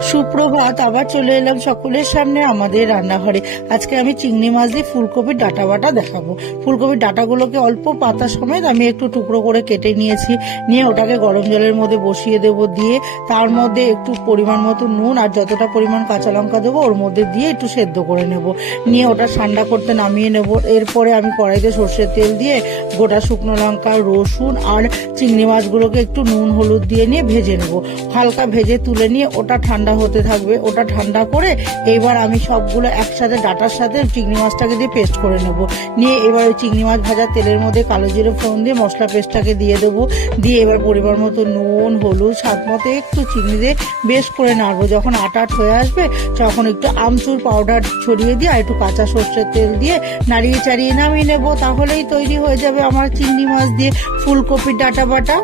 সুপ্রভাত, আবার চলে এলাম সকলের সামনে আমাদের রান্নাঘরে। আজকে আমি চিংড়ি মাছ দিয়ে ফুলকপির ডাটা বাটা দেখাবো। ফুলকপির ডাটাগুলোকে অল্প পাতা সমেত আমি একটু টুকরো করে কেটে নিয়েছি। নিয়ে ওটাকে গরম জলের মধ্যে বসিয়ে দেবো দিয়ে, তার মধ্যে একটু পরিমাণ মতো নুন আর যতটা পরিমাণ কাঁচা লঙ্কা দেবো, ওর মধ্যে দিয়ে একটু সেদ্ধ করে নেব। নিয়ে ওটা ঠান্ডা করতে নামিয়ে নেব। এরপরে আমি কড়াইতে সর্ষের তেল দিয়ে গোটা শুকনো লঙ্কা, রসুন আর চিংড়ি মাছগুলোকে একটু নুন, হলুদ দিয়ে নিয়ে ভেজে নেব। হালকা ভেজে তুলে নিয়ে ওটা ঠান্ডা হতে থাকবে, ওটা ঠান্ডা করে এবার আমি সবগুলো একসাথে ডাটার সাথে চিংড়ি মাছটাকে দিয়ে পেস্ট করে নেব। নিয়ে এবার ওই চিংড়ি মাছ ভাজা তেলের মধ্যে কালো জিরো ফোড়ন দিয়ে মশলা পেস্টটাকে দিয়ে দেবো। দিয়ে এবার পরিমাণ মতো নুন, হলুদ, স্বাদ মতো একটু চিনি দিয়ে বেশ করে নাড়বো। যখন আটা আট হয়ে আসবে, তখন একটু আমচুর পাউডার ছড়িয়ে দিয়ে আর একটু কাঁচা সর্ষের তেল দিয়ে নাড়িয়ে চাড়িয়ে নামিয়ে নেব। তাহলেই তৈরি হয়ে যাবে আমার চিংড়ি মাছ দিয়ে ফুলকপির ডাটা বাটা।